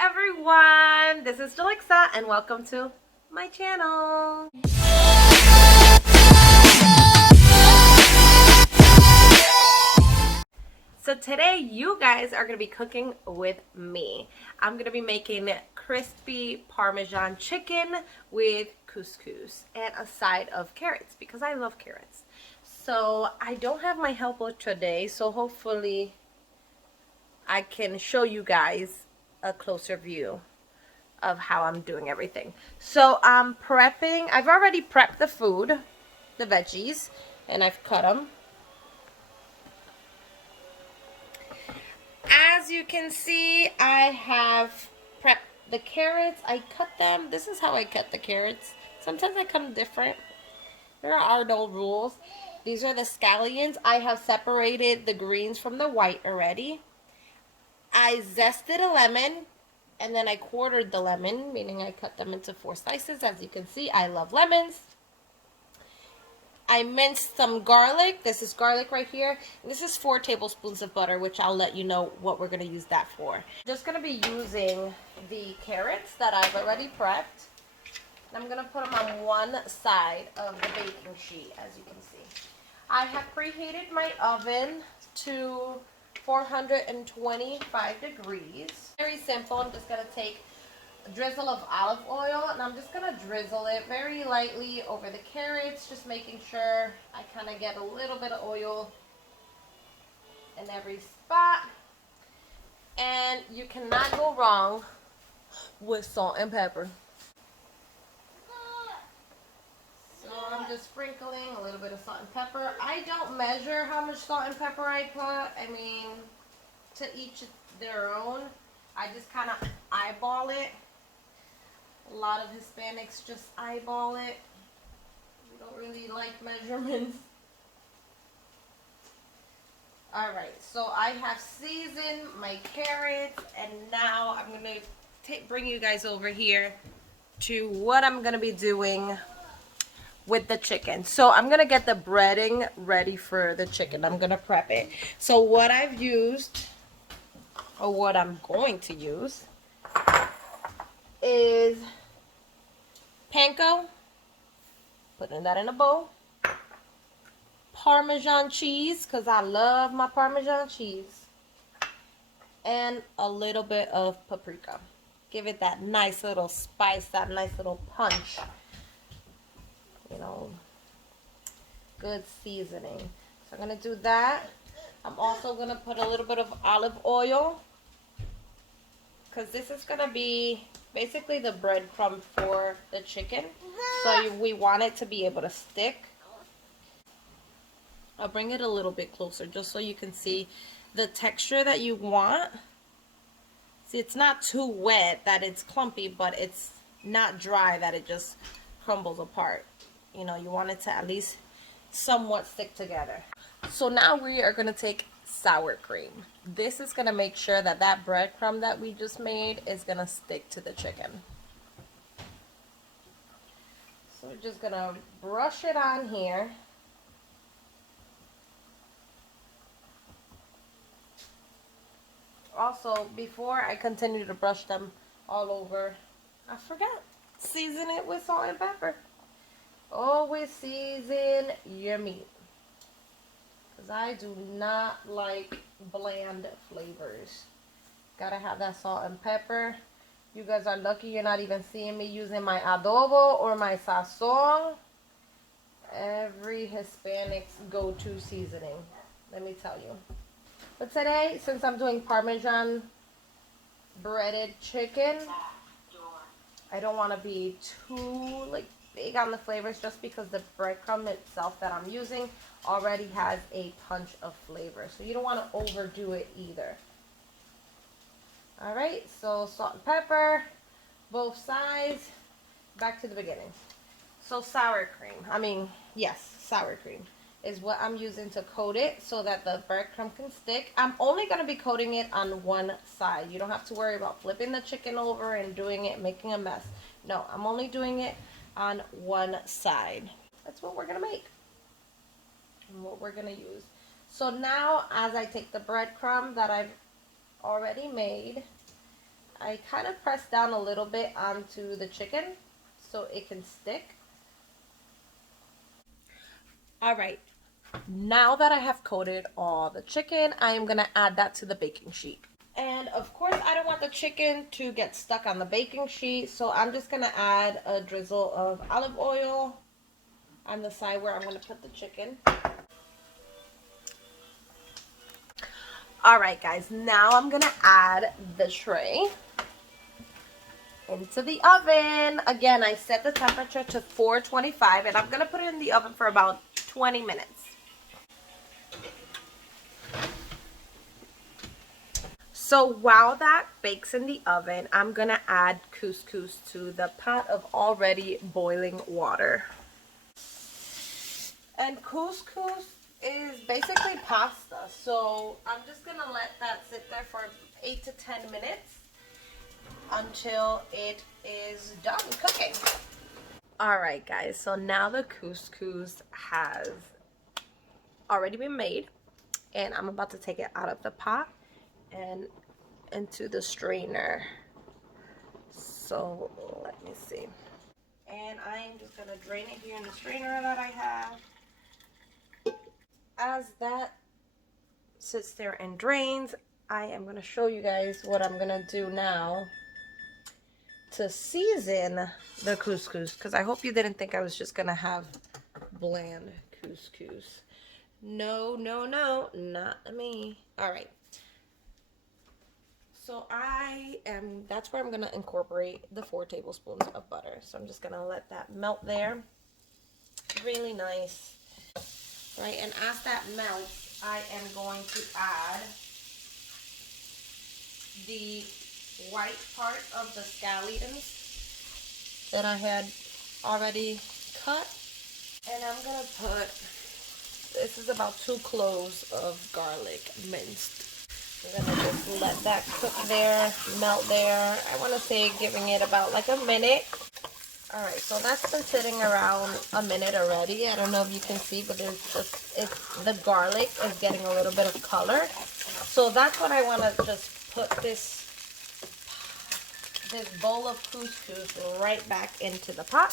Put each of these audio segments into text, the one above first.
everyone, this is Jalixa and welcome to my channel. So today you guys are going to be cooking with me. I'm going to be making crispy Parmesan chicken with couscous and a side of carrots because I love carrots. So I don't have my helper today, so hopefully I can show you guys a closer view of how I'm doing everything. So I'm prepping. I've already prepped the food, the veggies, and I've cut them. As you can see, I have prepped the carrots. I cut them. This is how I cut the carrots. Sometimes I cut them different. There are no rules. These are the scallions. I have separated the greens from the white already. I zested a lemon, and then I quartered the lemon, meaning I cut them into 4 slices. As you can see, I love lemons. I minced some garlic. This is garlic right here. This is 4 tablespoons of butter, which I'll let you know what we're going to use that for. I'm just going to be using the carrots that I've already prepped. I'm going to put them on one side of the baking sheet, as you can see. I have preheated my oven to 425 degrees. Very simple. I'm just going to take a drizzle of olive oil and I'm just going to drizzle it very lightly over the carrots, just making sure I kind of get a little bit of oil in every spot. And you cannot go wrong with salt and pepper. So I'm just sprinkling a little bit of salt and pepper. I don't measure how much salt and pepper I put. I mean, to each their own. I just kind of eyeball it. A lot of Hispanics just eyeball it. We don't really like measurements. Alright, so I have seasoned my carrots, and now I'm going to bring you guys over here to what I'm going to be doing with the chicken. So I'm going to get the breading ready for the chicken. I'm going to prep it. So what I've used, or what I'm going to use, is panko, putting that in a bowl, Parmesan cheese, because I love my Parmesan cheese, and a little bit of paprika. Give it that nice little spice, that nice little punch. You know, good seasoning. So I'm going to do that. I'm also going to put a little bit of olive oil, because this is going to be basically the breadcrumb for the chicken. So we want it to be able to stick. I'll bring it a little bit closer just so you can see the texture that you want. See, it's not too wet that it's clumpy, but it's not dry that it just crumbles apart. You know, you want it to at least somewhat stick together. So now we are going to take sour cream. This is going to make sure that that breadcrumb that we just made is going to stick to the chicken. So we're just going to brush it on here. Also, before I continue to brush them all over, I forgot, season it with salt and pepper. Always season your meat, because I do not like bland flavors. Gotta have that salt and pepper. You guys are lucky you're not even seeing me using my adobo or my sazon. Every Hispanic's go-to seasoning, let me tell you. But today, since I'm doing Parmesan breaded chicken, I don't want to be too big on the flavors, just because the breadcrumb itself that I'm using already has a punch of flavor. So you don't want to overdo it either. Alright, so salt and pepper, both sides. Back to the beginning. So sour cream, sour cream is what I'm using to coat it so that the breadcrumb can stick. I'm only going to be coating it on one side. You don't have to worry about flipping the chicken over and doing it, making a mess. No, I'm only doing it on one side. That's what we're going to make and what we're going to use. So now, as I take the breadcrumb that I've already made, I kind of press down a little bit onto the chicken so it can stick. All right, now that I have coated all the chicken, I am gonna add that to the baking sheet. And of course, I don't want the chicken to get stuck on the baking sheet, so I'm just gonna add a drizzle of olive oil on the side where I'm gonna put the chicken. All right, guys, now I'm gonna add the tray into the oven. Again, I set the temperature to 425, and I'm gonna put it in the oven for about 20 minutes. So while that bakes in the oven, I'm gonna add couscous to the pot of already boiling water. And couscous is basically pasta, so I'm just gonna let that sit there for 8 to 10 minutes until it is done cooking. All right, guys, so now the couscous has already been made, and I'm about to take it out of the pot and into the strainer. So let me see. And I am just gonna drain it here in the strainer that I have. As that sits there and drains, I am gonna show you guys what I'm gonna do now to season the couscous, because I hope you didn't think I was just gonna have bland couscous. No, no, no, not me. All right. So that's where I'm gonna incorporate the 4 tablespoons of butter. So I'm just gonna let that melt there. Really nice. Right, and as that melts, I am going to add the white part of the scallions that I had already cut. And I'm gonna put, this is about 2 cloves of garlic minced. I'm gonna just let that cook there, melt there. I wanna say giving it about like a minute. All right, so that's been sitting around a minute already. I don't know if you can see, but the garlic is getting a little bit of color. So that's what I want to just put this bowl of couscous right back into the pot.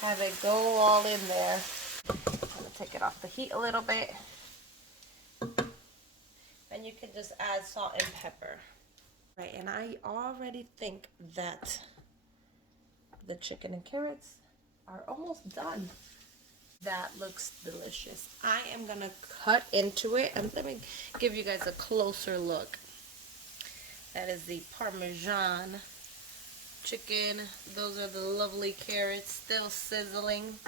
Have it go all in there. I'm gonna take it off the heat a little bit. And you can just add salt and pepper. Right, and I already think that the chicken and carrots are almost done. That looks delicious. I am gonna cut into it, and let me give you guys a closer look. That is the Parmesan chicken. Those are the lovely carrots, still sizzling.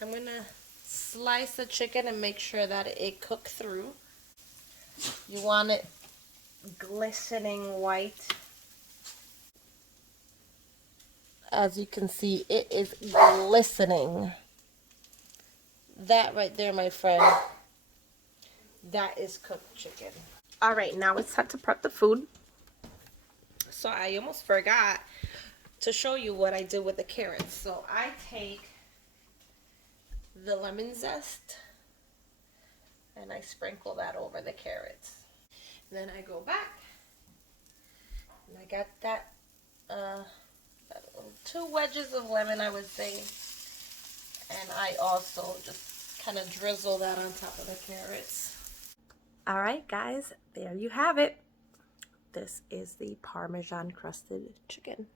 I'm gonna slice the chicken and make sure that it cooked through. You want it glistening white. As you can see, it is glistening. That right there, my friend, that is cooked chicken. All right, now it's time to prep the food. So I almost forgot to show you what I did with the carrots. So I take the lemon zest and I sprinkle that over the carrots. Then I go back and I got that 2 wedges of lemon, I would say, and I also just kind of drizzle that on top of the carrots. All right, guys, there you have it. This is the Parmesan crusted chicken.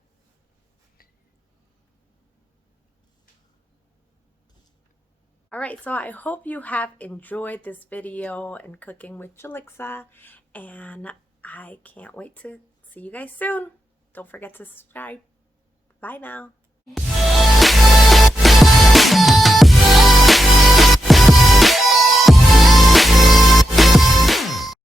All right, so I hope you have enjoyed this video and cooking with Jalixa, and I can't wait to see you guys soon. Don't forget to subscribe. Bye now.